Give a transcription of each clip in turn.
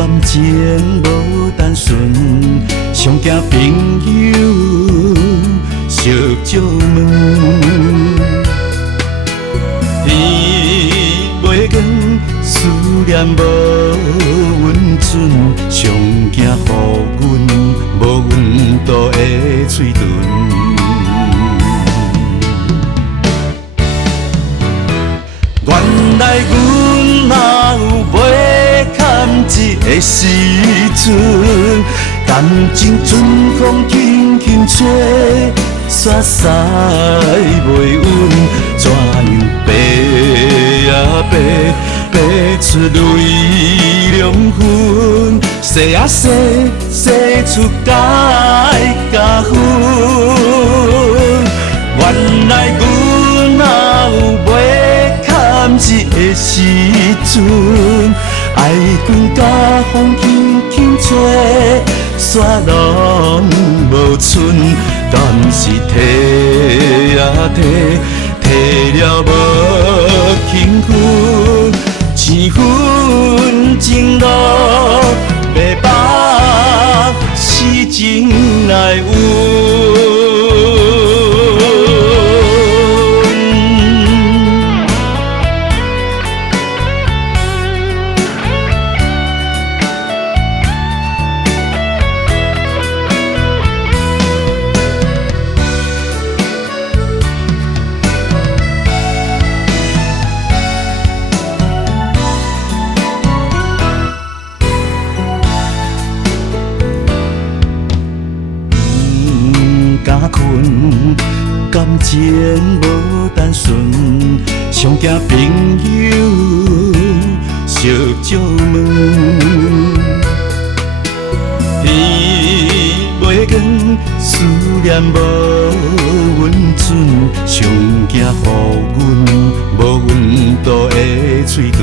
感情无单纯，上惊朋友烧酒问。天袂光，思念无温存，上惊予阮无温度的嘴唇。原来阮嘛有袂堪一个时阵，感情阵风轻轻吹，煞驶袂稳，怎样爬啊爬，爬出泪两分，洗啊洗，洗出假的假婚。原来阮嘛有袂堪一个时阵，爱阮甲风轻轻吹，雪拢无剩，但是提啊提，提了无轻分，千分情路白白，是情来运。敢困，感情无单纯，上惊朋友烧酒问。天袂光，思念无温存，上惊予阮无温度的嘴唇。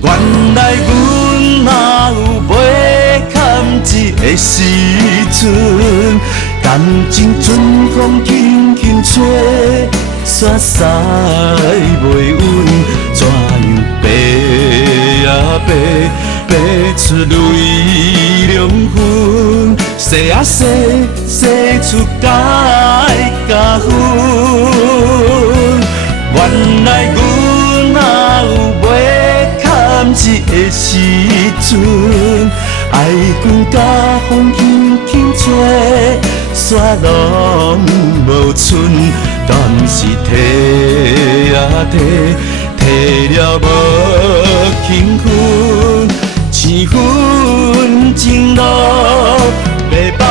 原来阮嘛有袂堪一个时阵，感情阵风轻轻吹，煞驶袂稳，怎样爬啊爬，爬出泪两分，洗啊洗，洗出假的假婚。原来阮嘛有袂堪一个时阵，爱阮甲风轻轻吹，雪拢无剩，但是提啊提，提了无轻分，千分情路白白，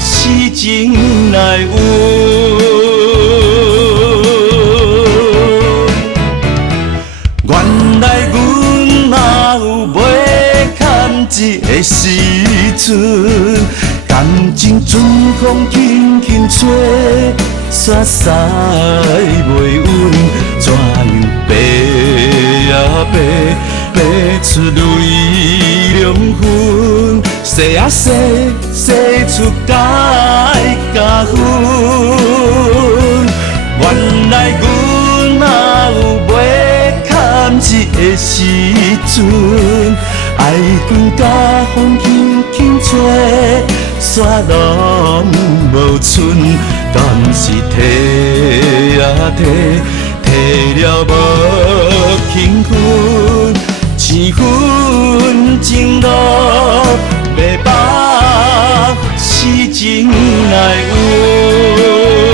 是情来运。原来阮嘛有袂堪一个时阵，感情阵风轻轻吹，煞驶袂稳，怎样爬啊爬，爬出泪两分，洗啊洗，洗出假的假婚。原来阮嘛有袂堪一个时阵，爱阮甲风轻轻吹，雪拢无剩，但是提啊提，提了无轻分，千分情路白白，是情来运。